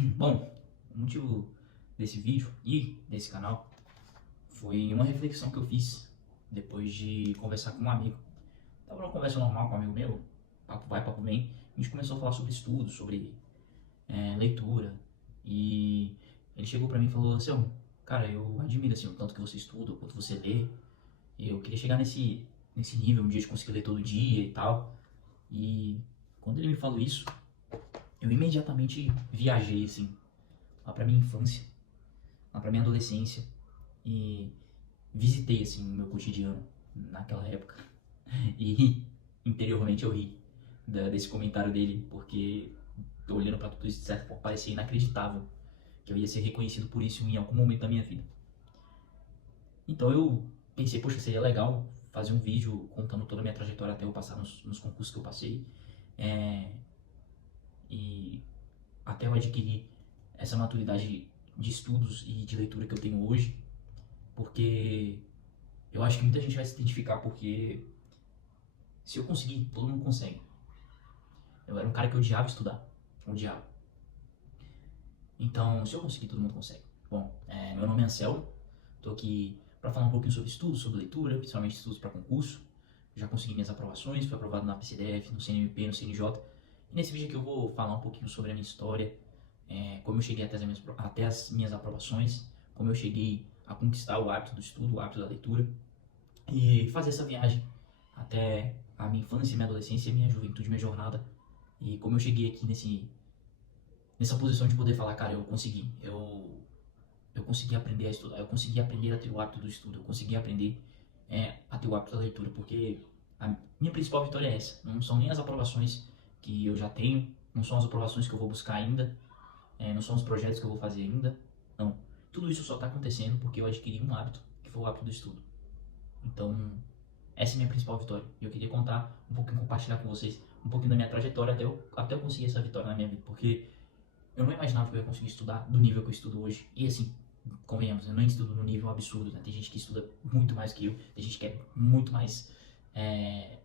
Bom, o motivo desse vídeo e desse canal foi uma reflexão que eu fiz depois de conversar com um amigo. Tava numa conversa normal com um amigo meu, papo vai, papo vem, a gente começou a falar sobre estudo, sobre leitura, e ele chegou pra mim e falou assim: cara, eu admiro assim, o tanto que você estuda, o quanto você lê, e eu queria chegar nesse nível um dia de conseguir ler todo dia e tal. E quando ele me falou isso, eu imediatamente viajei assim, lá pra minha infância, lá pra minha adolescência, e visitei assim o meu cotidiano naquela época. E interiormente eu ri desse comentário dele, porque olhando pra tudo isso, de certa forma, parecia inacreditável que eu ia ser reconhecido por isso em algum momento da minha vida. Então eu pensei, poxa, seria legal fazer um vídeo contando toda a minha trajetória até eu passar nos concursos que eu passei, e até eu adquirir essa maturidade de estudos e de leitura que eu tenho hoje, porque eu acho que muita gente vai se identificar, porque se eu conseguir, todo mundo consegue. Eu era um cara que odiava estudar, odiava. Então, se eu conseguir, todo mundo consegue. Bom, meu nome é Anselmo, tô aqui para falar um pouquinho sobre estudos, sobre leitura, principalmente estudos para concurso. Já consegui minhas aprovações, fui aprovado na PCDF, no CNMP, no CNJ. E nesse vídeo aqui eu vou falar um pouquinho sobre a minha história, como eu cheguei até as minhas aprovações, como eu cheguei a conquistar o hábito do estudo, o hábito da leitura, e fazer essa viagem até a minha infância, minha adolescência, minha juventude, minha jornada, e como eu cheguei aqui nessa posição de poder falar, cara, eu consegui aprender a estudar, eu consegui aprender a ter o hábito do estudo, eu consegui aprender a ter o hábito da leitura, porque a minha principal vitória é essa. Não são nem as aprovações que eu já tenho, não são as aprovações que eu vou buscar ainda, não são os projetos que eu vou fazer ainda, não. Tudo isso só está acontecendo porque eu adquiri um hábito, que foi o hábito do estudo. Então, essa é a minha principal vitória. E eu queria contar um pouquinho, compartilhar com vocês um pouquinho da minha trajetória até eu conseguir essa vitória na minha vida, porque eu não imaginava que eu ia conseguir estudar do nível que eu estudo hoje. E assim, convenhamos, eu não estudo no nível absurdo, né? Tem gente que estuda muito mais que eu, tem gente que é muito mais,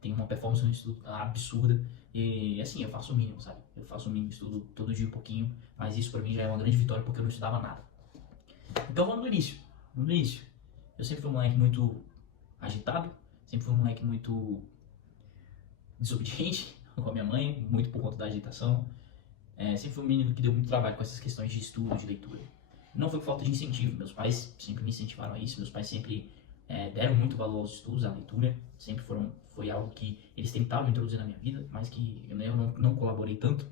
tem uma performance no estudo absurda. E assim, eu faço o mínimo, sabe? Eu faço o mínimo, estudo todo dia um pouquinho, mas isso pra mim já é uma grande vitória porque eu não estudava nada. Então vamos no início. No início, eu sempre fui um moleque muito agitado, sempre fui um moleque muito desobediente com a minha mãe, muito por conta da agitação. Sempre fui um menino que deu muito trabalho com essas questões de estudo, de leitura. Não foi por falta de incentivo, meus pais sempre me incentivaram a isso, meus pais sempre deram muito valor aos estudos, à leitura, sempre foi algo que eles tentavam introduzir na minha vida, mas que eu não colaborei tanto,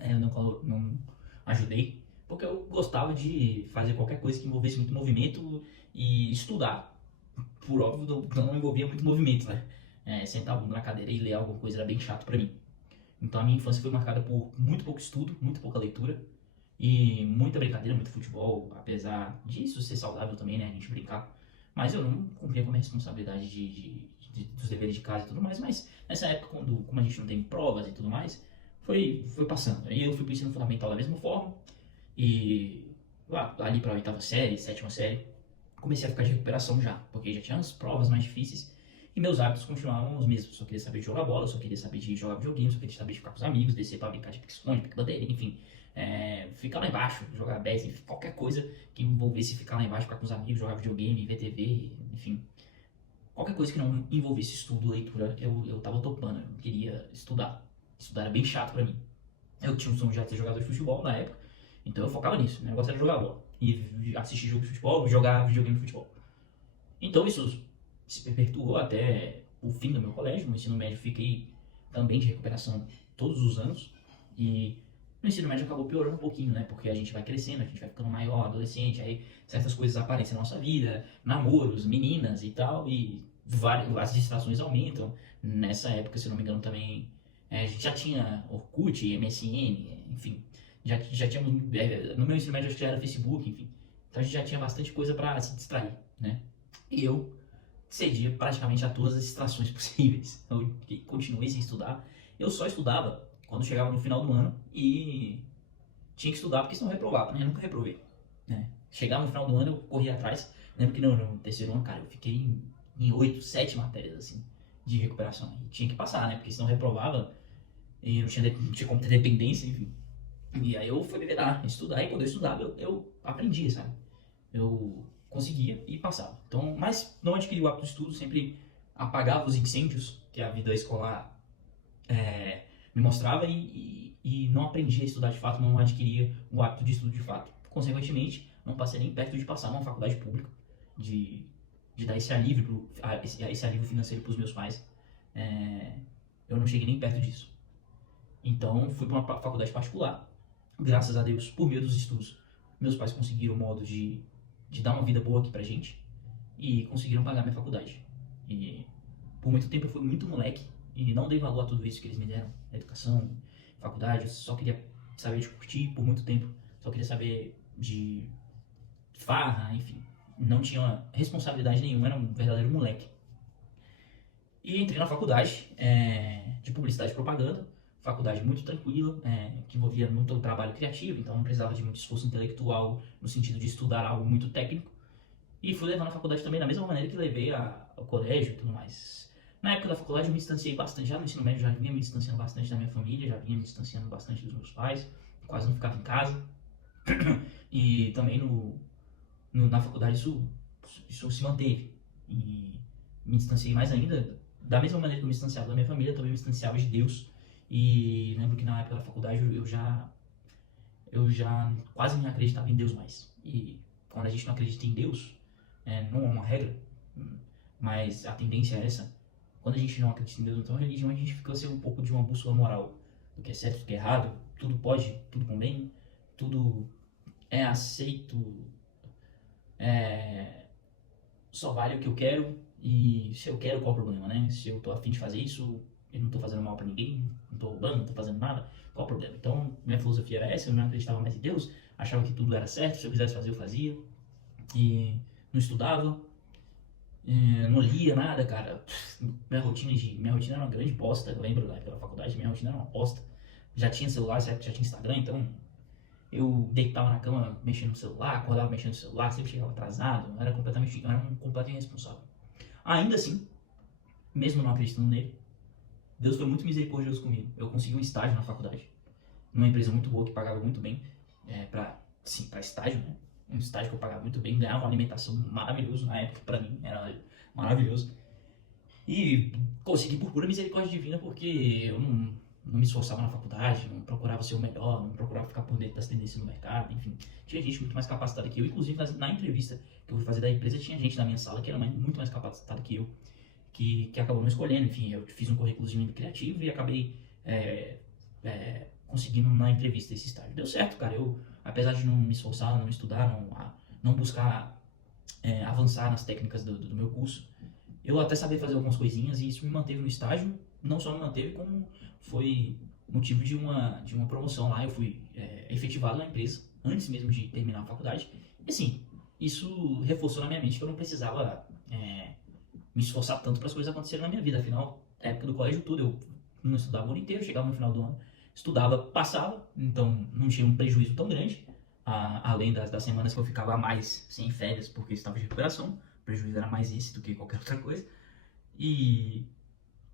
eu não ajudei, porque eu gostava de fazer qualquer coisa que envolvesse muito movimento e estudar. Por óbvio, não envolvia muito movimento, né? Sentar a bunda na cadeira e ler alguma coisa era bem chato pra mim. Então a minha infância foi marcada por muito pouco estudo, muito pouca leitura e muita brincadeira, muito futebol, apesar disso ser saudável também, né, a gente brincar. Mas eu não cumpria com a minha responsabilidade dos deveres de casa e tudo mais, mas nessa época, como a gente não tem provas e tudo mais, foi passando. Aí eu fui pro ensino fundamental da mesma forma e lá, ali pra oitava série, sétima série, comecei a ficar de recuperação já, porque já tinha as provas mais difíceis e meus hábitos continuavam os mesmos. Só queria saber de jogar bola, só queria saber de jogar videogame, só queria saber de ficar com os amigos, descer pra brincar de pique-esconde, pique-bandeira, enfim. Ficar lá embaixo, jogar 10, enfim, qualquer coisa que envolvesse ficar lá embaixo, ficar com os amigos, jogar videogame, ver TV, enfim. Qualquer coisa que não envolvesse estudo, leitura, eu tava topando, eu queria estudar. Estudar era bem chato pra mim. Eu tinha um sonho já de ser jogador de futebol na época, então eu focava nisso. O negócio era jogar bola. E assistir jogo de futebol, jogar videogame de futebol. Então isso se perpetuou até o fim do meu colégio. No ensino médio fiquei também de recuperação todos os anos. E no ensino médio acabou piorando um pouquinho, né? Porque a gente vai crescendo, a gente vai ficando maior, adolescente, aí certas coisas aparecem na nossa vida, namoros, meninas e tal, e as distrações aumentam. Nessa época, se não me engano, também a gente já tinha Orkut, MSN, enfim. Já tínhamos, no meu ensino médio acho que já era Facebook, enfim. Então a gente já tinha bastante coisa para se distrair, né? E eu cedia praticamente a todas as distrações possíveis. Eu continuei sem estudar. Eu só estudava quando chegava no final do ano e tinha que estudar porque senão eu reprovava, né? Eu nunca reprovei, né? Chegava no final do ano, eu corria atrás. Lembro que no terceiro ano, cara, eu fiquei em 8, 7 matérias, assim, de recuperação. E tinha que passar, né? Porque senão eu reprovava e não tinha como ter dependência, enfim. E aí eu fui me virar, estudar, e quando eu estudava, eu aprendia, sabe? Eu conseguia e passava. Então, mas não adquiri o hábito do estudo, sempre apagava os incêndios que a vida escolar me mostrava e não aprendia a estudar de fato, não adquiria o hábito de estudo de fato. Consequentemente, não passei nem perto de passar numa faculdade pública, de, de dar esse alívio financeiro para os meus pais. É, eu não cheguei nem perto disso. Então, fui para uma faculdade particular. Graças a Deus, por meio dos estudos, meus pais conseguiram modo de dar uma vida boa aqui pra gente e conseguiram pagar minha faculdade. E por muito tempo eu fui muito moleque e não dei valor a tudo isso que eles me deram, educação, faculdade, eu só queria saber de curtir por muito tempo, só queria saber de farra, enfim, não tinha responsabilidade nenhuma, era um verdadeiro moleque. E entrei na faculdade de publicidade e propaganda, faculdade muito tranquila, que envolvia muito trabalho criativo, então não precisava de muito esforço intelectual no sentido de estudar algo muito técnico. E fui levando a faculdade também da mesma maneira que levei ao colégio e tudo mais. Na época da faculdade eu me distanciei bastante, já no ensino médio já vinha me distanciando bastante da minha família, já vinha me distanciando bastante dos meus pais, quase não ficava em casa. E também na faculdade isso se manteve. E me distanciei mais ainda, da mesma maneira que eu me distanciava da minha família, eu também me distanciava de Deus. E lembro que na época da faculdade eu já quase nem acreditava em Deus mais. E quando a gente não acredita em Deus, não é uma regra, mas a tendência é essa. Quando a gente não acredita em Deus, então a religião a gente fica sem um pouco de uma bússola moral do que é certo, do que é errado, tudo pode, tudo convém, tudo é aceito, só vale o que eu quero, e se eu quero, qual o problema, né? Se eu tô afim de fazer isso, eu não tô fazendo mal pra ninguém, não tô roubando, não tô fazendo nada, qual o problema? Então, minha filosofia era essa, eu não acreditava mais em Deus, achava que tudo era certo, se eu quisesse fazer, eu fazia, e não estudava, não lia nada, cara. Minha rotina era uma grande bosta, eu lembro da época da faculdade, minha rotina era uma bosta. Já tinha celular, já tinha Instagram, então eu deitava na cama mexendo no celular, acordava mexendo no celular, sempre chegava atrasado, eu era um completo irresponsável. Ainda assim, mesmo não acreditando nele, Deus foi muito misericordioso comigo. Eu consegui um estágio na faculdade, numa empresa muito boa que pagava muito bem, pra estágio, né? Um estágio que eu pagava muito bem, ganhava uma alimentação maravilhosa na época, pra mim, era maravilhoso. E consegui por pura misericórdia divina, porque eu não me esforçava na faculdade, não procurava ser o melhor, não procurava ficar por dentro das tendências do mercado, enfim. Tinha gente muito mais capacitada que eu, inclusive na entrevista que eu fui fazer da empresa, tinha gente na minha sala que era muito mais capacitada que eu, que acabou não escolhendo. Enfim, eu fiz um currículozinho criativo e acabei conseguindo na entrevista esse estágio. Deu certo, cara. Eu, apesar de não me esforçar, não estudar, não buscar avançar nas técnicas do meu curso, eu até sabia fazer algumas coisinhas e isso me manteve no estágio. Não só me manteve, como foi motivo de uma promoção lá. Eu fui efetivado na empresa antes mesmo de terminar a faculdade. E assim, isso reforçou na minha mente que eu não precisava me esforçar tanto para as coisas acontecerem na minha vida. Afinal, na época do colégio, tudo, eu não estudava o ano inteiro, chegava no final do ano, estudava, passava, então não tinha um prejuízo tão grande, além das semanas que eu ficava a mais sem férias porque estava de recuperação. O prejuízo era mais esse do que qualquer outra coisa. E,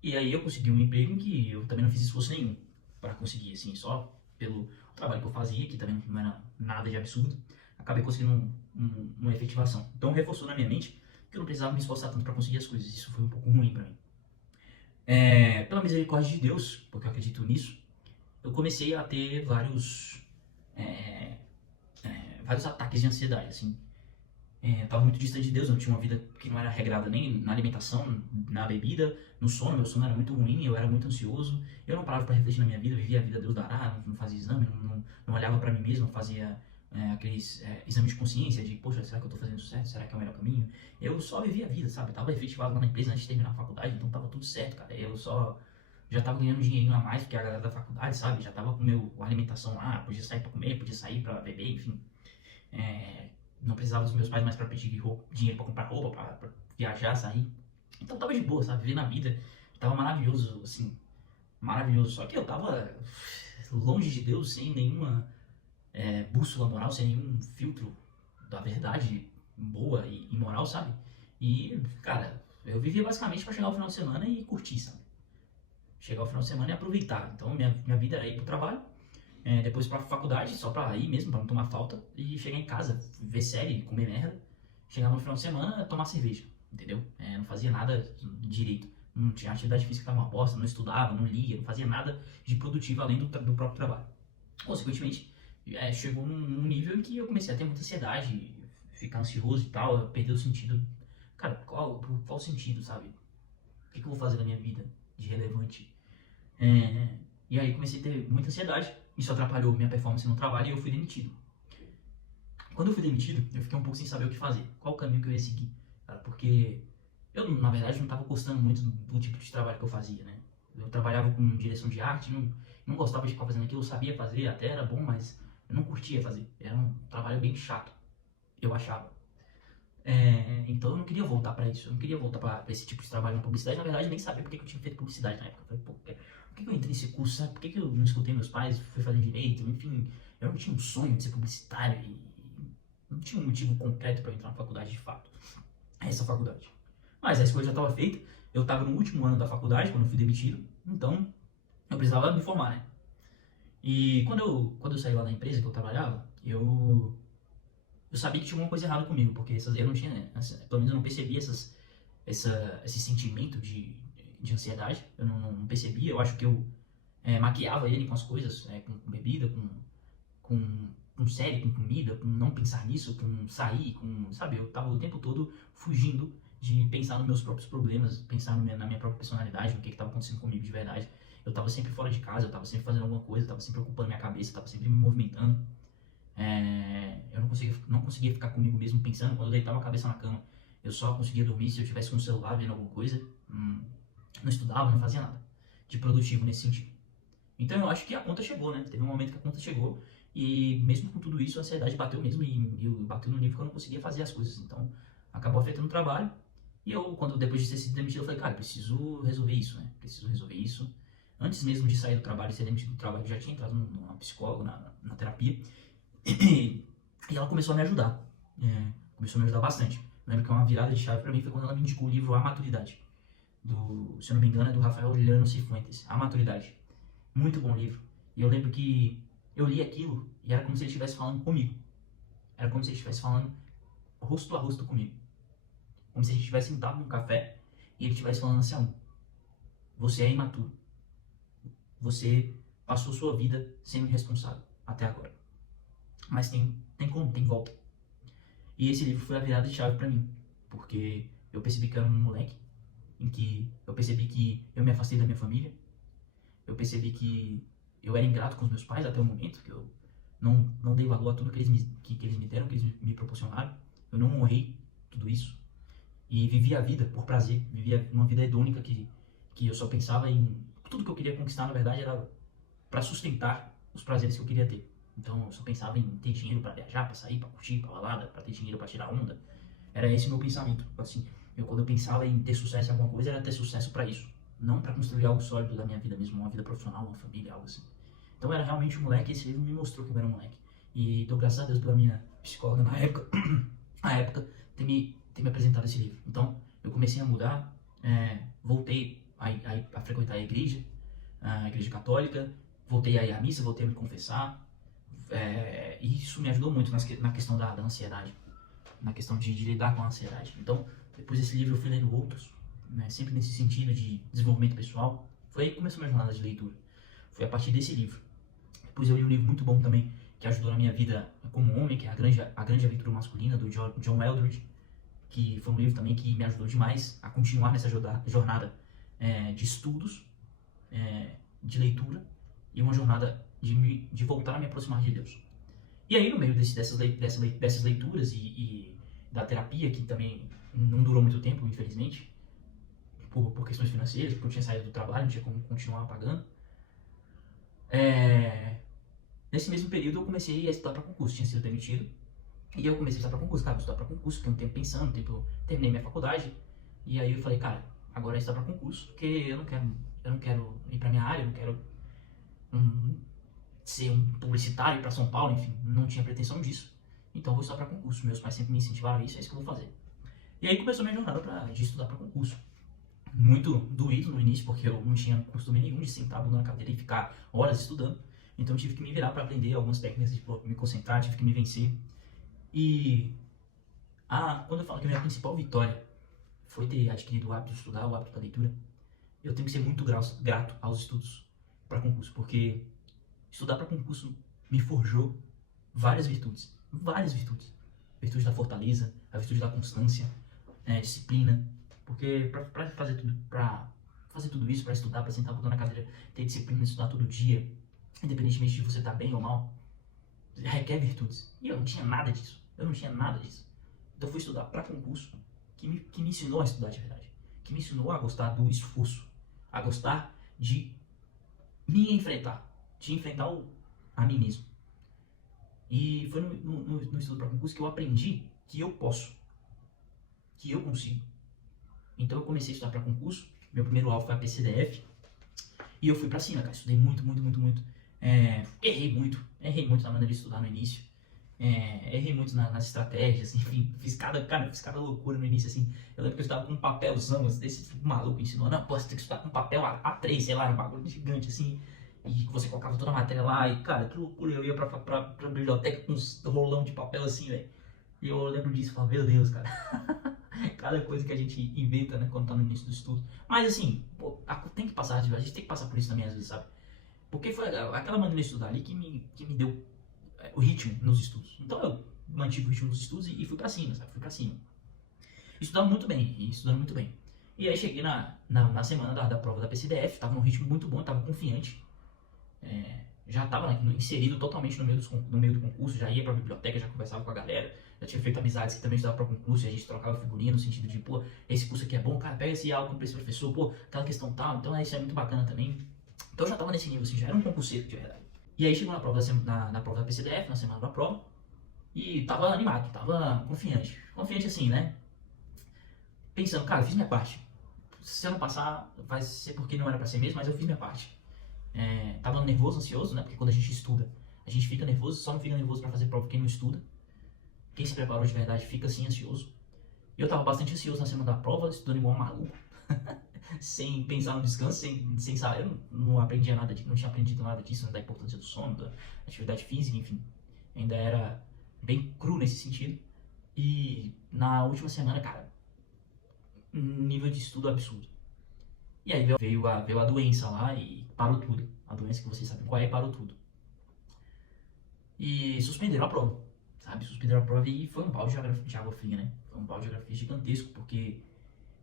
e aí eu consegui um emprego em que eu também não fiz esforço nenhum para conseguir, assim, só pelo trabalho que eu fazia, que também não era nada de absurdo, acabei conseguindo uma efetivação. Então reforçou na minha mente que eu não precisava me esforçar tanto para conseguir as coisas. Isso foi um pouco ruim para mim. Pela misericórdia de Deus, porque eu acredito nisso, eu comecei a ter vários ataques de ansiedade, assim. Eu estava muito distante de Deus, eu tinha uma vida que não era regrada nem na alimentação, na bebida, no sono. Meu sono era muito ruim, eu era muito ansioso, eu não parava para refletir na minha vida, eu vivia a vida Deus dará, não fazia exame, não olhava para mim mesmo, não fazia aqueles exames de consciência de, poxa, será que eu tô fazendo isso certo? Será que é o melhor caminho? Eu só vivia a vida, sabe? Eu tava efetivado lá na empresa antes de terminar a faculdade, então tava tudo certo, cara. Eu só já tava ganhando um dinheirinho a mais do que a galera da faculdade, sabe? Já tava com a alimentação lá, podia sair pra comer, podia sair pra beber, enfim. Não precisava dos meus pais mais pra pedir dinheiro pra comprar roupa, pra viajar, sair. Então tava de boa, sabe? Vivendo a vida. Tava maravilhoso, assim, maravilhoso. Só que eu tava longe de Deus, sem nenhuma bússola moral, sem nenhum filtro da verdade boa e moral, sabe? E, cara, eu vivia basicamente pra chegar ao final de semana e curtir, sabe? Chegar ao final de semana e aproveitar. Então minha vida era ir pro trabalho, depois pra faculdade, só pra ir mesmo, pra não tomar falta, e chegar em casa, ver série, comer merda, chegar no final de semana, tomar cerveja, entendeu? Não fazia nada direito. Não tinha atividade física, tava uma bosta, não estudava, não lia, não fazia nada de produtivo além do próprio trabalho. Consequentemente, chegou num nível em que eu comecei a ter muita ansiedade, ficar ansioso e tal, perder o sentido. Cara, qual o sentido, sabe? O que eu vou fazer na minha vida de relevante? E aí comecei a ter muita ansiedade, isso atrapalhou minha performance no trabalho e eu fui demitido. Quando eu fui demitido, eu fiquei um pouco sem saber o que fazer, qual o caminho que eu ia seguir, cara, porque eu, na verdade, não estava gostando muito do tipo de trabalho que eu fazia, né? Eu trabalhava com direção de arte, não gostava de ficar fazendo aquilo, eu sabia fazer, até era bom, mas eu não curtia fazer, era um trabalho bem chato, eu achava. Então eu não queria voltar pra isso, eu não queria voltar pra esse tipo de trabalho na publicidade. Na verdade, eu nem sabia por que eu tinha feito publicidade na época. Eu falei, pô, por que eu entrei nesse curso, sabe? Por que eu não escutei meus pais, fui fazer direito? Enfim, eu não tinha um sonho de ser publicitário e não tinha um motivo concreto pra eu entrar na faculdade de fato. Essa faculdade. Mas a escolha já estava feita, eu estava no último ano da faculdade quando eu fui demitido, então eu precisava me formar, né? E quando eu saí lá da empresa que eu trabalhava, eu sabia que tinha alguma coisa errada comigo, porque eu não tinha, né, pelo menos eu não percebia esse sentimento de ansiedade, eu não percebia, eu acho que eu maquiava ele com as coisas, com bebida, com série, com comida, com não pensar nisso, com sair, sabe, eu tava o tempo todo fugindo de pensar nos meus próprios problemas, pensar na minha própria personalidade, no que estava acontecendo comigo de verdade. Eu tava sempre fora de casa, eu tava sempre fazendo alguma coisa, eu tava sempre ocupando minha cabeça, eu tava sempre me movimentando. Eu não conseguia ficar comigo mesmo pensando. Quando eu deitava a cabeça na cama, eu só conseguia dormir se eu tivesse com o celular vendo alguma coisa. Não estudava, não fazia nada de produtivo nesse sentido. Então eu acho que a conta chegou, né? Teve um momento que a conta chegou e mesmo com tudo isso a ansiedade bateu mesmo e eu bateu no nível que eu não conseguia fazer as coisas. Então acabou afetando o trabalho. E eu, depois de ter sido demitido, eu falei, cara, preciso resolver isso, né? Preciso resolver isso. Antes mesmo de sair do trabalho e ser demitido do trabalho, eu já tinha entrado numa psicóloga, na terapia. E ela começou a me ajudar. Começou a me ajudar bastante. Eu lembro que uma virada de chave pra mim foi quando ela me indicou o livro A Maturidade. Se eu não me engano, é do Rafael Liliano Cifuentes. A Maturidade. Muito bom livro. E eu lembro que eu li aquilo e era como se ele estivesse falando comigo. Era como se ele estivesse falando rosto a rosto comigo. Como se a gente tivesse sentado num café e ele estivesse falando assim, você é imaturo. Você passou sua vida sendo irresponsável até agora. Mas tem como, tem volta. E esse livro foi a virada de chave pra mim. Porque eu percebi que eu era um moleque, em que eu percebi que eu me afastei da minha família. Eu percebi que eu era ingrato com os meus pais até o momento, que eu não dei valor a tudo que eles me deram, que eles me proporcionaram. Eu não honrei tudo isso. E vivia a vida por prazer, vivia uma vida hedônica que eu só pensava em... Tudo que eu queria conquistar, na verdade, era para sustentar os prazeres que eu queria ter. Então eu só pensava em ter dinheiro para viajar, para sair, para curtir, para balada, para ter dinheiro para tirar onda. Era esse o meu pensamento. Assim, quando eu pensava em ter sucesso em alguma coisa, era ter sucesso para isso. Não para construir algo sólido da minha vida mesmo, uma vida profissional, uma família, algo assim. Então eu era realmente um moleque e esse livro me mostrou que eu era um moleque. E dou graças a Deus pela minha psicóloga na época, ter me apresentado esse livro. Então eu comecei a mudar, voltei a frequentar a igreja católica, voltei a ir à missa, voltei a me confessar. E isso me ajudou muito na questão da ansiedade, na questão de lidar com a ansiedade. Então, depois desse livro eu fui lendo outros, né, sempre nesse sentido de desenvolvimento pessoal. Foi aí que começou a minha jornada de leitura. Foi a partir desse livro. Depois eu li um livro muito bom também, que ajudou na minha vida como homem, que é A Grande Aventura Masculina, do John Eldredge, que foi um livro também que me ajudou demais a continuar nessa jornada de estudos, de leitura, e uma jornada de voltar a me aproximar de Deus. E aí, no meio dessas leituras e da terapia, que também não durou muito tempo, infelizmente, por questões financeiras, porque eu tinha saído do trabalho, não tinha como continuar pagando. Nesse mesmo período, eu comecei a estudar para concurso, tinha sido demitido. E eu comecei a estudar para concurso, cara, estudar para concurso, fiquei um tempo pensando, eu terminei minha faculdade. E aí eu falei, cara, agora é estudar para concurso, porque eu não quero ir para minha área, eu não quero ser um publicitário para São Paulo, enfim, não tinha pretensão disso. Então eu vou estudar para concurso. Meus pais sempre me incentivaram a isso, é isso que eu vou fazer. E aí começou a minha jornada de estudar para concurso. Muito doído no início, porque eu não tinha costume nenhum de sentar a bunda na cadeira e ficar horas estudando. Então eu tive que me virar para aprender algumas técnicas de me concentrar, tive que me vencer. E quando eu falo que a minha principal vitória foi ter adquirido o hábito de estudar, o hábito da leitura, eu tenho que ser muito grato aos estudos para concurso, porque estudar para concurso me forjou várias virtudes. Várias virtudes. Virtude da fortaleza, a virtude da constância, disciplina. Porque para fazer tudo isso, para estudar, para sentar botando na cadeira, ter disciplina, estudar todo dia, independentemente de você estar bem ou mal, requer virtudes. E eu não tinha nada disso. Eu não tinha nada disso. Então eu fui estudar para concurso, que me ensinou a estudar de verdade. Que me ensinou a gostar do esforço. A gostar de me enfrentar. De enfrentar a mim mesmo. E foi no estudo para concurso que eu aprendi que eu posso. Que eu consigo. Então eu comecei a estudar para concurso. Meu primeiro alvo foi a PCDF. E eu fui pra cima, cara. Estudei muito. Errei muito na maneira de estudar no início. Errei muito nas estratégias, enfim. Fiz cada loucura no início, assim. Eu lembro que eu estudava com um papelzão, desse maluco ensinou. Não, pô, você tem que estudar com papel A3, sei lá, um bagulho gigante, assim. E você colocava toda a matéria lá. E, cara, que loucura. Eu ia pra biblioteca com uns rolão de papel, assim, velho. E eu lembro disso e falava, meu Deus, cara. Cada coisa que a gente inventa, né, quando tá no início do estudo. Mas assim, pô, tem que passar, a gente tem que passar por isso também às vezes, sabe? Porque foi aquela maneira de estudar ali que me deu o ritmo nos estudos. Então eu mantive o ritmo nos estudos e fui pra cima, sabe? Fui pra cima. Estudando muito bem. E aí cheguei na semana da prova da PCDF, tava num ritmo muito bom, tava confiante. Já estava inserido totalmente no meio do concurso, já ia pra biblioteca, já conversava com a galera, já tinha feito amizades que também estudavam para concurso, e a gente trocava figurinha no sentido de, pô, esse curso aqui é bom, cara, pega esse álbum pra esse professor, pô, aquela questão tal, então isso é muito bacana também. Então eu já tava nesse nível, assim, já era um concurseiro de verdade. E aí chegou na prova na prova da PCDF, na semana da prova, e tava animado, tava confiante assim, né? Pensando, cara, eu fiz minha parte. Se eu não passar, vai ser porque não era pra ser mesmo, mas eu fiz minha parte. Tava nervoso, ansioso, né? Porque quando a gente estuda, a gente fica nervoso, só não fica nervoso pra fazer prova quem não estuda. Quem se preparou de verdade fica assim ansioso. E eu tava bastante ansioso na semana da prova, estudando igual um maluco. Sem pensar no descanso, sem saber, eu não aprendia nada não tinha aprendido nada disso, da importância do sono, da atividade física, enfim. Ainda era bem cru nesse sentido. E na última semana, cara, um nível de estudo absurdo. E aí veio a doença lá e parou tudo. A doença que vocês sabem qual é, parou tudo. E suspenderam a prova, sabe? Suspenderam a prova e foi um balde de água fria, né? Foi um balde de água fria gigantesco, porque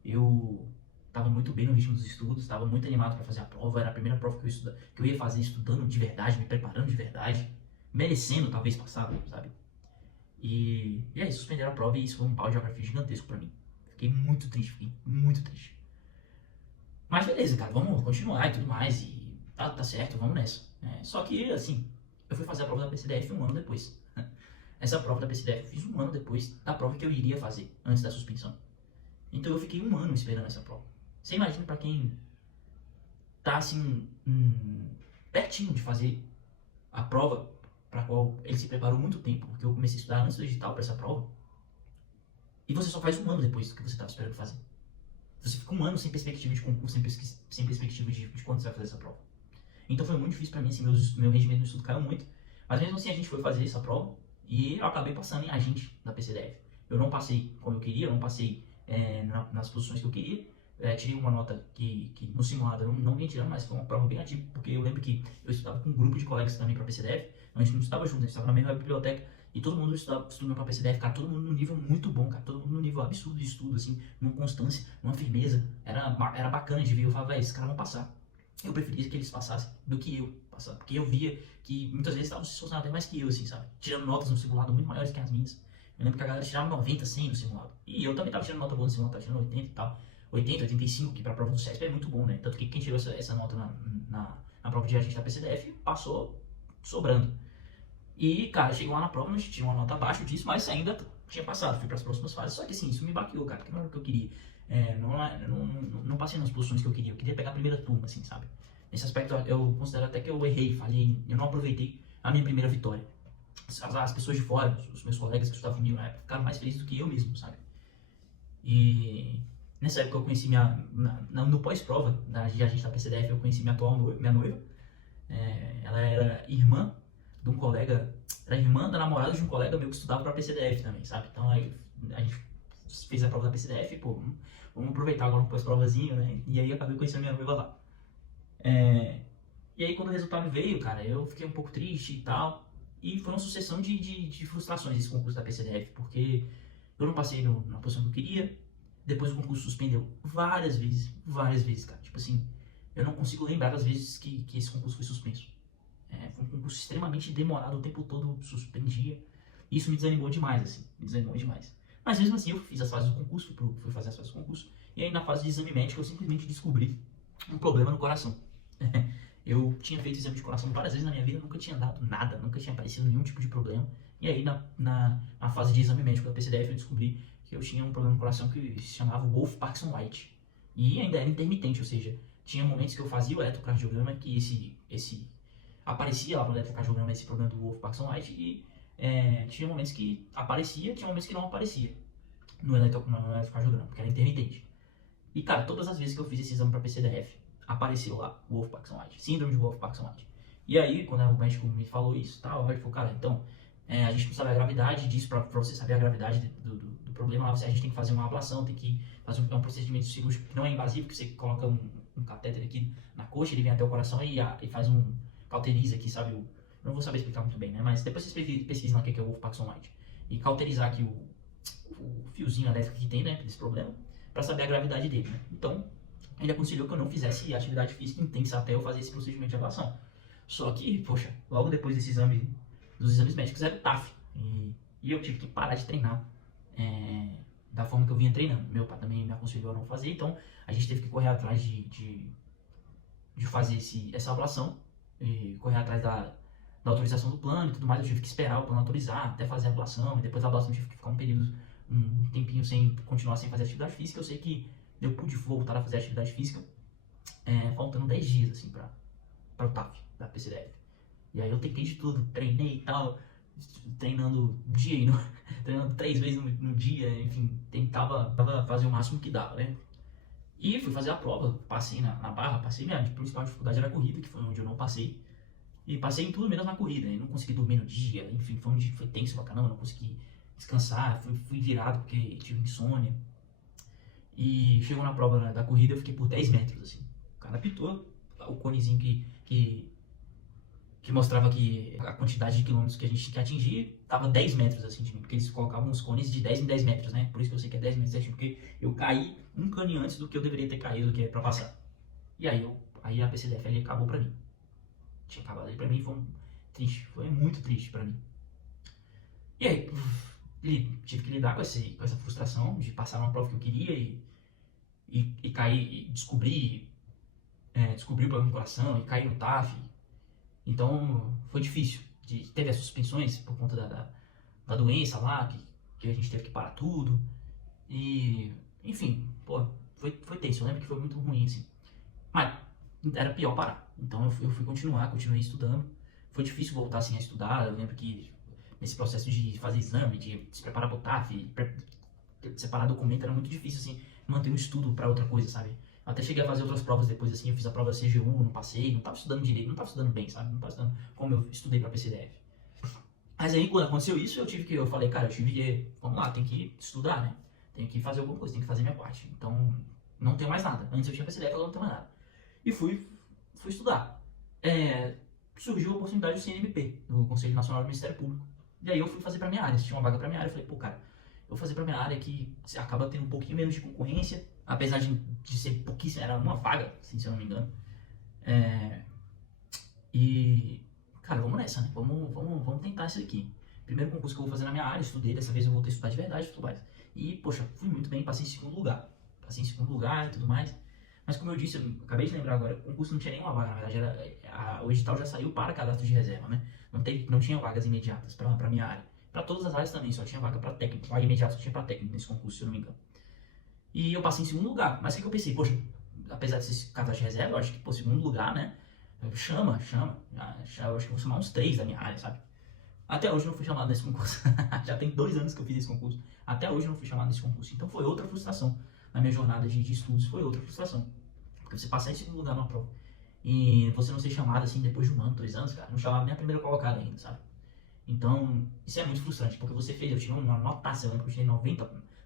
eu tava muito bem no ritmo dos estudos, tava muito animado para fazer a prova, era a primeira prova que eu ia fazer estudando de verdade, me preparando de verdade, merecendo talvez passar, sabe? E aí suspenderam a prova e isso foi um balde de água fria gigantesco para mim. Fiquei muito triste. Mas beleza, cara, vamos continuar e tudo mais, e tá certo, vamos nessa. Só que, assim, eu fui fazer a prova da PCDF um ano depois. Essa prova da PCDF eu fiz um ano depois da prova que eu iria fazer, antes da suspensão. Então eu fiquei um ano esperando essa prova. Você imagina pra quem tá, assim, pertinho de fazer a prova, pra qual ele se preparou muito tempo, porque eu comecei a estudar antes do edital pra essa prova, e você só faz um ano depois do que você tava esperando fazer. Você fica um ano sem perspectiva de concurso, sem perspectiva de quando você vai fazer essa prova. Então foi muito difícil pra mim, assim, meu rendimento no estudo caiu muito. Mas mesmo assim a gente foi fazer essa prova e eu acabei passando em agente da PCDF. Eu não passei como eu queria, eu não passei nas posições que eu queria. Tirei uma nota que no simulado eu não vinha tirando, mas foi uma prova bem atípica, porque eu lembro que eu estudava com um grupo de colegas também pra PCDF. A gente não estudava junto, a gente estava na mesma biblioteca. E todo mundo estudando pra PCDF, cara, todo mundo num nível muito bom, cara, todo mundo num nível absurdo de estudo, assim, numa constância, numa firmeza, era bacana de ver, eu falava, esses caras vão passar. Eu preferia que eles passassem do que eu passar, porque eu via que muitas vezes estavam se esforçando até mais que eu, assim, sabe, tirando notas no simulado muito maiores que as minhas. Eu lembro que a galera tirava 90, 100 no simulado, e eu também tava tirando nota boa no simulado, tava tirando 80 e tal, 80, 85, que pra prova do CESP é muito bom, né, tanto que quem tirou essa nota na prova de agente da PCDF passou sobrando. E, cara, chegou lá na prova, não tinha uma nota abaixo disso, mas ainda tinha passado, fui para as próximas fases. Só que assim, isso me baqueou, cara, porque não era o que eu queria. Não passei nas posições que eu queria pegar a primeira turma, assim, sabe? Nesse aspecto, eu considero até que eu errei, falhei, eu não aproveitei a minha primeira vitória. As pessoas de fora, os meus colegas que estudavam comigo na época, ficaram mais felizes do que eu mesmo, sabe? E nessa época eu conheci no pós-prova de agente da PCDF, eu conheci minha noiva. Ela era irmã de um colega, era irmã da namorada de um colega meu que estudava pra PCDF também, sabe? Então aí a gente fez a prova da PCDF, pô, vamos aproveitar agora um pós-provazinho, né? E aí acabei conhecendo minha noiva lá. E aí quando o resultado veio, cara, eu fiquei um pouco triste e tal. E foi uma sucessão de frustrações esse concurso da PCDF, porque eu não passei na posição que eu queria. Depois o concurso suspendeu várias vezes, cara. Tipo assim, eu não consigo lembrar das vezes que esse concurso foi suspenso. Foi um concurso extremamente demorado, o tempo todo suspendia. E isso me desanimou demais, assim, me desanimou demais. Mas mesmo assim eu fiz as fases do concurso, fui fazer as fases do concurso. E aí na fase de exame médico eu simplesmente descobri um problema no coração. Eu tinha feito exame de coração várias vezes na minha vida, nunca tinha dado nada, nunca tinha aparecido nenhum tipo de problema. E aí na fase de exame médico da PCDF eu descobri que eu tinha um problema no coração que se chamava Wolff Parkinson White. E ainda era intermitente, ou seja, tinha momentos que eu fazia o eletrocardiograma que esse aparecia lá no eletrocardiograma esse problema do Wolff Parkinson White e tinha momentos que aparecia, tinha momentos que não aparecia no eletrocardiograma, porque era intermitente. E cara, todas as vezes que eu fiz esse exame para PCDF, apareceu lá Wolff Parkinson White, síndrome de Wolff Parkinson White. E aí, quando o médico me falou isso, tal, ele falou, cara, então, a gente não sabe a gravidade disso, pra você saber a gravidade do problema, a gente tem que fazer uma ablação, tem que fazer um procedimento cirúrgico que não é invasivo, que você coloca um catéter aqui na coxa, ele vem até o coração e faz cauteriza aqui, sabe? Eu não vou saber explicar muito bem, né? Mas depois vocês pesquisam lá o que é o Wolff Parkinson White. E cauterizar aqui o fiozinho elétrico que tem, né, desse problema, para saber a gravidade dele, né? Então, ele aconselhou que eu não fizesse atividade física intensa até eu fazer esse procedimento de ablação. Só que, poxa, logo depois dos exames médicos era o TAF. E eu tive que parar de treinar da forma que eu vinha treinando. Meu pai também me aconselhou a não fazer, então a gente teve que correr atrás de fazer essa ablação, e correr atrás da autorização do plano e tudo mais. Eu tive que esperar o plano autorizar até fazer a ablação, e depois da ablação eu tive que ficar um tempinho sem continuar sem fazer atividade física. Eu sei que eu pude voltar a fazer atividade física faltando 10 dias, assim, para o TAF da PCDF. E aí eu tentei de tudo, treinei e tal, treinando dia e treinando 3 vezes no dia, enfim, tentava fazer o máximo que dava, né? E fui fazer a prova, passei na barra, passei. Minha principal dificuldade era a corrida, que foi onde eu não passei. E passei em tudo menos na corrida, né? Não consegui dormir no dia, enfim, foi tenso pra caramba, não consegui descansar, fui virado porque tive insônia. E chegou na prova da corrida, eu fiquei por 10 metros, assim. O cara apitou o conezinho que mostrava que a quantidade de quilômetros que a gente tinha que atingir tava 10 metros, assim, de mim, porque eles colocavam uns cones de 10 em 10 metros, né? Por isso que eu sei que é 10 metros certinho, porque eu caí um cane antes do que eu deveria ter caído, que é pra passar. E aí a PCDF ali acabou pra mim. Tinha acabado ali pra mim, foi muito triste pra mim. E aí, tive que lidar com essa frustração de passar uma prova que eu queria e cair, e descobrir o problema no coração e cair no TAF. Então foi difícil. Teve as suspensões por conta da doença lá, que a gente teve que parar tudo. E, enfim, pô, foi tenso. Eu lembro que foi muito ruim, assim. Mas era pior parar. Então eu fui continuei estudando. Foi difícil voltar assim a estudar. Eu lembro que nesse processo de fazer exame, de se preparar para o TAF, separar documento, era muito difícil, assim, manter um estudo para outra coisa, sabe? Eu até cheguei a fazer outras provas depois, assim, eu fiz a prova CGU, não passei, não tava estudando direito, não tava estudando bem, sabe? Não tava estudando como eu estudei pra PCDF. Mas aí, quando aconteceu isso, eu falei, cara, vamos lá, tem que estudar, né? Tenho que fazer alguma coisa, tenho que fazer minha parte. Então, não tenho mais nada. Antes eu tinha PCDF, agora não tenho mais nada. E fui estudar. Surgiu a oportunidade do CNMP, do Conselho Nacional do Ministério Público. E aí eu fui fazer pra minha área, se tinha uma vaga pra minha área, eu falei, pô, cara, eu vou fazer pra minha área que acaba tendo um pouquinho menos de concorrência, apesar de ser pouquíssimo, era uma vaga, assim, se eu não me engano. E, cara, vamos nessa, né? Vamos tentar isso aqui. Primeiro concurso que eu vou fazer na minha área, estudei, dessa vez eu voltei a estudar de verdade e tudo mais. E, poxa, fui muito bem, passei em segundo lugar. Passei em segundo lugar e tudo mais. Mas como eu disse, eu acabei de lembrar agora, o concurso não tinha nenhuma vaga, na verdade, o edital já saiu para cadastro de reserva, né? Não tinha vagas imediatas pra minha área. Pra todas as áreas também, só tinha vaga pra técnico. Vaga imediata só tinha pra técnico nesse concurso, se eu não me engano. E eu passei em segundo lugar. Mas o que eu pensei? Poxa, apesar de ser cadastro de reserva, eu acho que, pô, segundo lugar, né? Chama. Eu acho que eu vou chamar uns 3 da minha área, sabe? Até hoje eu não fui chamado nesse concurso. Já tem 2 anos que eu fiz esse concurso. Até hoje eu não fui chamado nesse concurso. Então foi outra frustração na minha jornada de estudos. Foi outra frustração. Porque você passar em segundo lugar numa prova e você não ser chamado assim depois de 1 ano, 2 anos, cara, não chamava nem a primeira colocada ainda, sabe? Então, isso é muito frustrante, porque você fez, eu tive uma notaça, eu lembro que eu tirei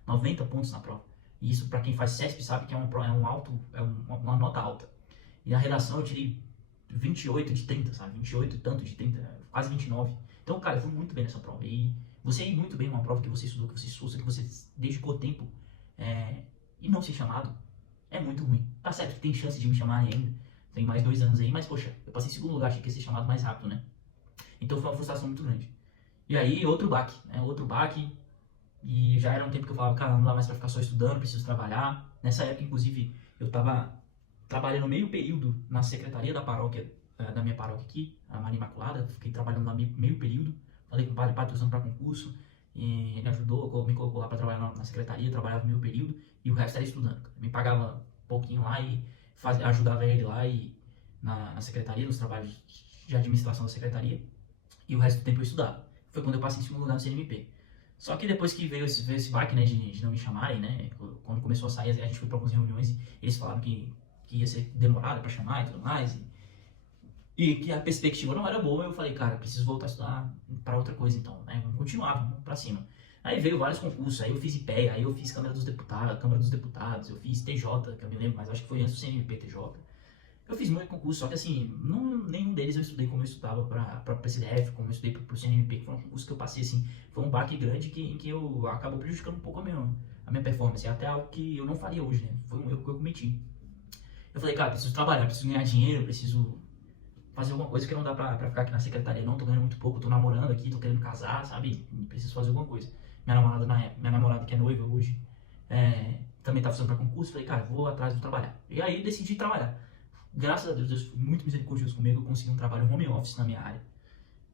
90 pontos na prova. E isso, pra quem faz CESP, sabe que uma nota alta. E na redação eu tirei 28 de 30, sabe? 28 e tanto de 30, quase 29. Então, cara, eu fui muito bem nessa prova. E você ir muito bem numa prova que você estudou, que você esforça, que você dedicou tempo, e não ser chamado, é muito ruim. Tá certo que tem chance de me chamarem ainda, tem mais 2 anos aí, mas poxa, eu passei em segundo lugar, achei que ia ser chamado mais rápido, né? Então foi uma frustração muito grande. E aí, outro baque, né? Outro baque, e já era um tempo que eu falava, cara, não dá mais pra ficar só estudando, preciso trabalhar. Nessa época, inclusive, eu tava trabalhando meio período na secretaria da paróquia, da minha paróquia aqui, a Maria Imaculada. Fiquei trabalhando lá meio período. Falei com o padre, tô usando pra concurso. E ele ajudou, me colocou lá pra trabalhar na secretaria, trabalhava meio período. E o resto era estudando. Me pagava um pouquinho lá e ajudava ele lá e na secretaria, nos trabalhos de administração da secretaria. E o resto do tempo eu estudava. Foi quando eu passei em segundo lugar no CNMP. Só que depois que veio esse baque, né, de não me chamarem, né, quando começou a sair, a gente foi pra algumas reuniões e eles falaram que ia ser demorado pra chamar e tudo mais, e que a perspectiva não era boa. Eu falei, cara, preciso voltar a estudar pra outra coisa então, né, vamos continuar, vamos pra cima. Aí veio vários concursos, aí eu fiz IPEA, aí eu fiz Câmara dos Deputados, eu fiz TJ, que eu me lembro, mas acho que foi antes do CNMP TJ. Eu fiz muito concurso, só que assim, nenhum deles eu estudei como eu estudava pra PCDF, como eu estudei pro CNMP, que foi um concurso que eu passei assim, foi um baque grande em que eu acabo prejudicando um pouco a minha performance, é até algo que eu não faria hoje, né? Foi um erro que eu cometi. Eu falei, cara, preciso trabalhar, preciso ganhar dinheiro, preciso fazer alguma coisa, que não dá pra ficar aqui na secretaria, não, tô ganhando muito pouco, tô namorando aqui, tô querendo casar, sabe? Preciso fazer alguma coisa. Minha namorada que é noiva hoje, também tá fazendo pra concurso, falei, cara, vou atrás, vou trabalhar. E aí eu decidi trabalhar. Graças a Deus, Deus foi muito misericordioso comigo, eu consegui um trabalho home office na minha área.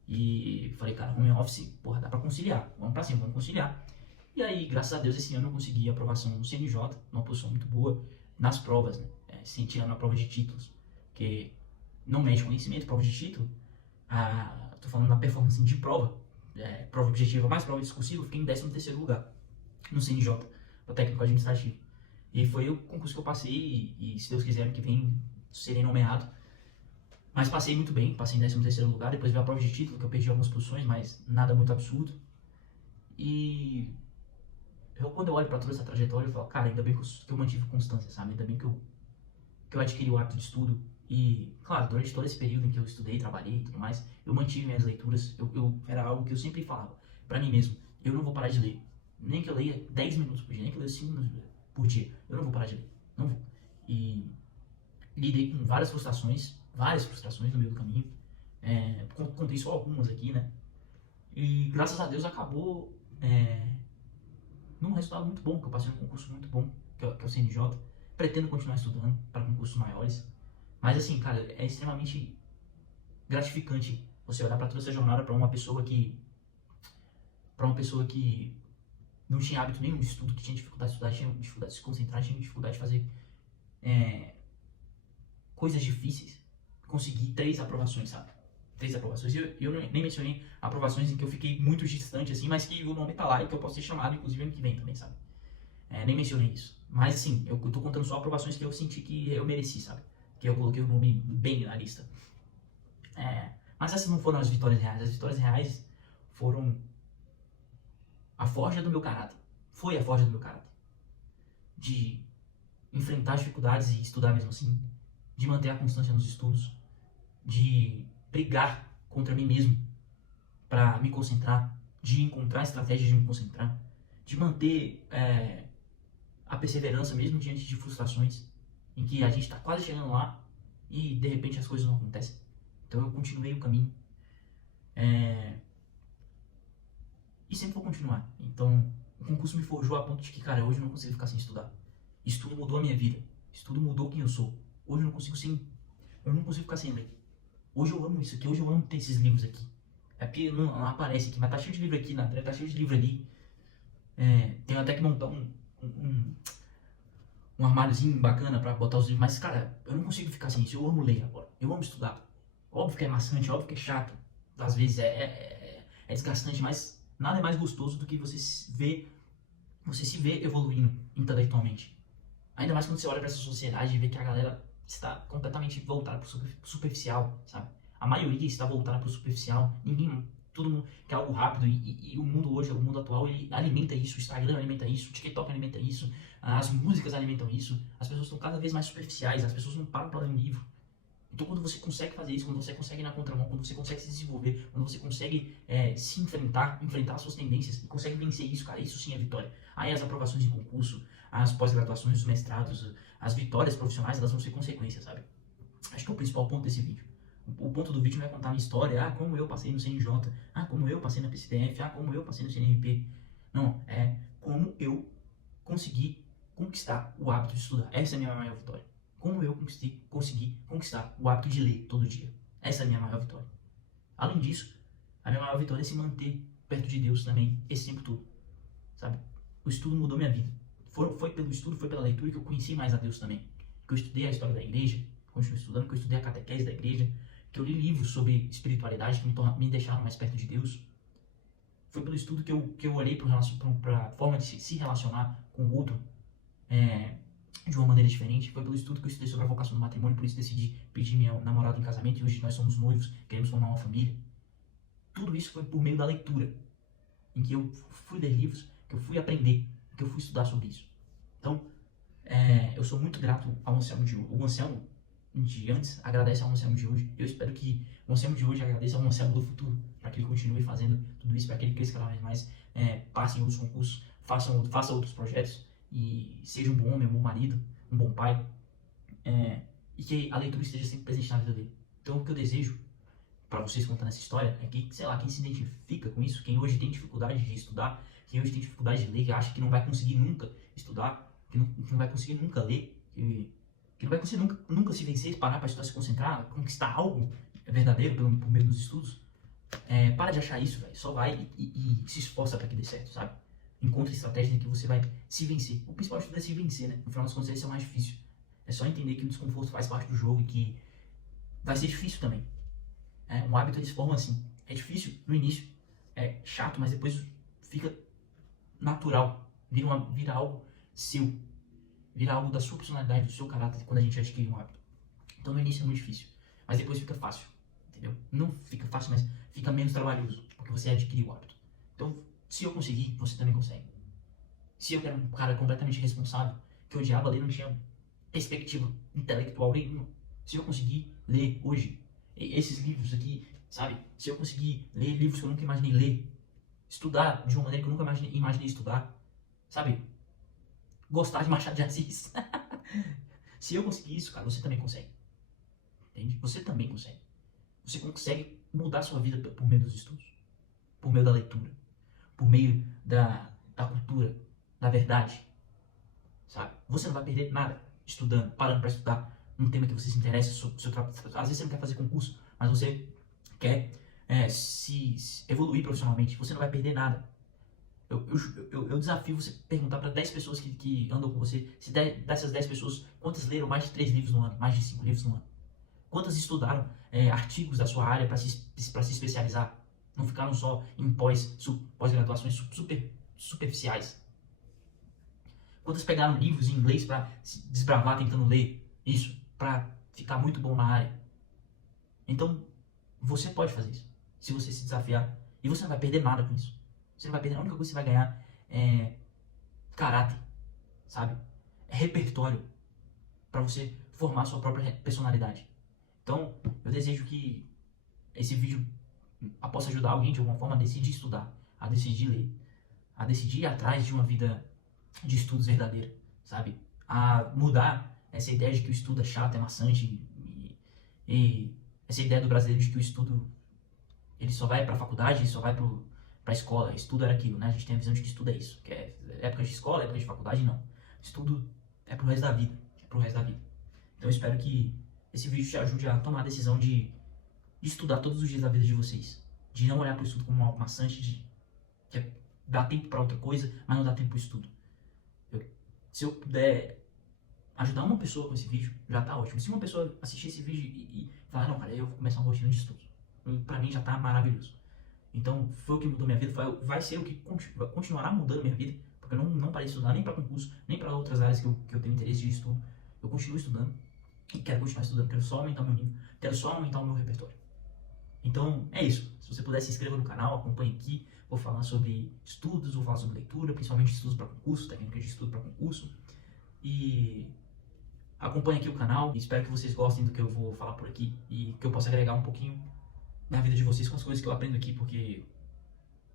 E falei, cara, home office, porra, dá pra conciliar, vamos pra cima, vamos conciliar. E aí, graças a Deus, esse ano eu consegui aprovação no CNJ, numa posição muito boa, nas provas, né? Sem tirar na prova de títulos, porque não mede conhecimento, prova de título, tô falando na performance de prova, prova objetiva mais prova discursiva, eu fiquei em 13º lugar no CNJ, o técnico administrativo. E foi o concurso que eu passei e se Deus quiser, ano que vem serei nomeado. Mas passei muito bem, passei em 13º lugar, depois veio a prova de título, que eu perdi algumas posições, mas nada muito absurdo. E quando eu olho pra toda essa trajetória, eu falo, cara, ainda bem que eu mantive constância, sabe? Ainda bem que eu adquiri o hábito de estudo. E, claro, durante todo esse período em que eu estudei, trabalhei e tudo mais, eu mantive minhas leituras. Era algo que eu sempre falava pra mim mesmo, eu não vou parar de ler. Nem que eu leia 10 minutos por dia, nem que eu leia 5 minutos por dia, eu não vou parar de ler, não vou. E lidei com várias frustrações no meio do caminho. Contei só algumas aqui, né? E graças a Deus acabou num resultado muito bom, que eu passei num concurso muito bom, que é o CNJ. Pretendo continuar estudando para concursos maiores. Mas assim, cara, é extremamente gratificante você olhar para toda essa jornada para uma pessoa que não tinha hábito nenhum de estudo, que tinha dificuldade de estudar, tinha dificuldade de se concentrar, tinha dificuldade de fazer coisas difíceis, consegui 3 aprovações, sabe? 3 aprovações. Eu nem mencionei aprovações em que eu fiquei muito distante, assim, mas que o nome tá lá e que eu posso ser chamado, inclusive, ano que vem também, sabe? Nem mencionei isso. Mas, assim, eu tô contando só aprovações que eu senti que eu mereci, sabe? Que eu coloquei o nome bem na lista. Mas essas não foram as vitórias reais. As vitórias reais foram a forja do meu caráter. Foi a forja do meu caráter. De enfrentar as dificuldades e estudar mesmo assim. De manter a constância nos estudos. De brigar contra mim mesmo para me concentrar. De encontrar estratégias de me concentrar. De manter a perseverança mesmo diante de frustrações. Em que a gente está quase chegando lá e de repente as coisas não acontecem. Então eu continuei o caminho. E sempre vou continuar. Então o concurso me forjou a ponto de que, cara, hoje eu não consigo ficar sem estudar. Estudo mudou a minha vida. Estudo mudou quem eu sou. Hoje eu não consigo ficar sem ler. Hoje eu amo isso aqui. Hoje eu amo ter esses livros aqui. É porque não aparece aqui, mas tá cheio de livro aqui, tá cheio de livro ali. Tenho até que montar um armáriozinho bacana pra botar os livros. Mas, cara, eu não consigo ficar sem isso. Eu amo ler agora. Eu amo estudar. Óbvio que é maçante, óbvio que é chato. Às vezes é desgastante, mas nada é mais gostoso do que você se ver evoluindo intelectualmente. Ainda mais quando você olha pra essa sociedade e vê que a galera está completamente voltada para o superficial, sabe? A maioria está voltada para o superficial. Ninguém, todo mundo quer algo rápido e o mundo hoje, o mundo atual, ele alimenta isso. O Instagram alimenta isso, o TikTok alimenta isso, as músicas alimentam isso. As pessoas estão cada vez mais superficiais, as pessoas não param para ler um livro. Então, quando você consegue fazer isso, quando você consegue ir na contramão, quando você consegue se desenvolver, quando você consegue se enfrentar as suas tendências e consegue vencer isso, cara, isso sim é vitória. Aí as aprovações em concurso, as pós-graduações, os mestrados, as vitórias profissionais, elas vão ser consequências, sabe? Acho que é o principal ponto desse vídeo. O ponto do vídeo não é contar uma história, como eu passei no CNJ, como eu passei na PCDF, como eu passei no CNRP. Não, é como eu consegui conquistar o hábito de estudar. Essa é a minha maior vitória. Como eu consegui conquistar o hábito de ler todo dia. Essa é a minha maior vitória. Além disso, a minha maior vitória é se manter perto de Deus também, esse tempo todo. Sabe? O estudo mudou minha vida. Foi pelo estudo, foi pela leitura que eu conheci mais a Deus também. Que eu estudei a história da igreja, continuo estudando, que eu estudei a catequese da igreja, que eu li livros sobre espiritualidade que me deixaram mais perto de Deus. Foi pelo estudo que eu olhei para a forma de se relacionar com o outro de uma maneira diferente. Foi pelo estudo que eu estudei sobre a vocação do matrimônio, por isso decidi pedir minha namorada em casamento e hoje nós somos noivos, queremos formar uma família. Tudo isso foi por meio da leitura, em que eu fui ler livros, que eu fui aprender, que eu fui estudar sobre isso. Então, eu sou muito grato ao Anselmo de hoje. O Anselmo de antes agradece ao Anselmo de hoje. Eu espero que o Anselmo de hoje agradeça ao Anselmo do futuro, para que ele continue fazendo tudo isso, para que ele cresça cada vez mais, passe em outros concursos, faça outros projetos e seja um bom homem, um bom marido, um bom pai, e que a leitura esteja sempre presente na vida dele. Então, o que eu desejo para vocês contando essa história é que, sei lá, quem se identifica com isso, quem hoje tem dificuldade de estudar, quem hoje tem dificuldade de ler, que acha que não vai conseguir nunca estudar, que não vai conseguir nunca ler, que não vai conseguir nunca se vencer, parar para estudar, se concentrar, conquistar algo verdadeiro por meio dos estudos, para de achar isso, velho. Só vai e se esforça para que dê certo, sabe? Encontre estratégias em que você vai se vencer. O principal de tudo é se vencer, né? No final das contas, esse é o mais difícil. É só entender que o desconforto faz parte do jogo e que vai ser difícil também. Um hábito eles formam assim. É difícil no início, é chato, mas depois fica natural. Vira algo seu. Vira algo da sua personalidade, do seu caráter, quando a gente adquire um hábito. Então no início é muito difícil, mas depois fica fácil. Entendeu? Não fica fácil, mas fica menos trabalhoso, porque você adquiriu o hábito. Então, se eu conseguir, você também consegue. Se eu era um cara completamente responsável, que odiava ler, não tinha perspectiva intelectual nenhuma. Se eu conseguir ler hoje esses livros aqui, sabe? Se eu conseguir ler livros que eu nunca imaginei ler, estudar de uma maneira que eu nunca imaginei estudar, sabe? Gostar de Machado de Assis. Se eu conseguir isso, cara, você também consegue. Entende? Você também consegue. Você consegue mudar a sua vida por meio dos estudos, por meio da leitura, por meio da cultura, da verdade, sabe? Você não vai perder nada estudando, parando para estudar um tema que você se interessa, às vezes você não quer fazer concurso, mas você quer se evoluir profissionalmente, você não vai perder nada. Eu desafio você perguntar para 10 pessoas que andam com você, se dessas 10 pessoas, quantas leram mais de 3 livros no ano, mais de 5 livros no ano? Quantas estudaram artigos da sua área para se especializar? Não ficaram só em pós-graduações superficiais? Quantas pegaram livros em inglês para se desbravar tentando ler isso, para ficar muito bom na área? Então, você pode fazer isso, se você se desafiar. E você não vai perder nada com isso. Você não vai perder, a única coisa que você vai ganhar é caráter, sabe? É repertório para você formar a sua própria personalidade. Então, eu desejo que esse vídeo possa ajudar alguém de alguma forma a decidir estudar, a decidir ler, a decidir ir atrás de uma vida de estudos verdadeira, sabe? A mudar essa ideia de que o estudo é chato, é maçante e essa ideia do brasileiro de que o estudo ele só vai para a faculdade, ele só vai para a escola. Estudo era aquilo, né? A gente tem a visão de que estudo é isso, que é época de escola, época de faculdade, não. Estudo é pro resto da vida, Então eu espero que esse vídeo te ajude a tomar a decisão de estudar todos os dias da vida de vocês, de não olhar para o estudo como algo maçante, de dar tempo para outra coisa, mas não dar tempo para o estudo. Se eu puder ajudar uma pessoa com esse vídeo, já tá ótimo. Se uma pessoa assistir esse vídeo e falar, não, cara, eu vou começar uma rotina de estudos, pra mim já tá maravilhoso. Então, foi o que mudou minha vida, vai ser o que continuará mudando minha vida, porque eu não parei de estudar nem para concurso, nem para outras áreas que eu tenho interesse de estudo. Eu continuo estudando, e quero continuar estudando, quero só aumentar o meu nível, quero só aumentar o meu repertório. Então, é isso. Se você puder, se inscreva no canal, acompanhe aqui. Vou falar sobre estudos, vou falar sobre leitura, principalmente estudos para concurso, técnicas de estudo para concurso. E acompanhe aqui o canal. Espero que vocês gostem do que eu vou falar por aqui e que eu possa agregar um pouquinho na vida de vocês com as coisas que eu aprendo aqui, porque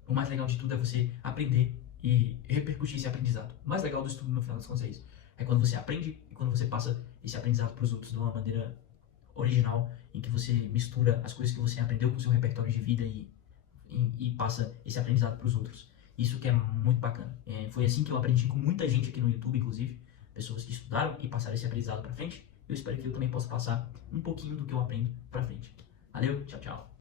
o mais legal de tudo é você aprender e repercutir esse aprendizado. O mais legal do estudo, no final das contas, é isso. É quando você aprende e quando você passa esse aprendizado para os outros de uma maneira original, em que você mistura as coisas que você aprendeu com o seu repertório de vida e passa esse aprendizado para os outros. Isso que é muito bacana. Foi assim que eu aprendi com muita gente aqui no YouTube, inclusive, pessoas que estudaram e passaram esse aprendizado para frente. Eu espero que eu também possa passar um pouquinho do que eu aprendo para frente. Valeu, tchau, tchau.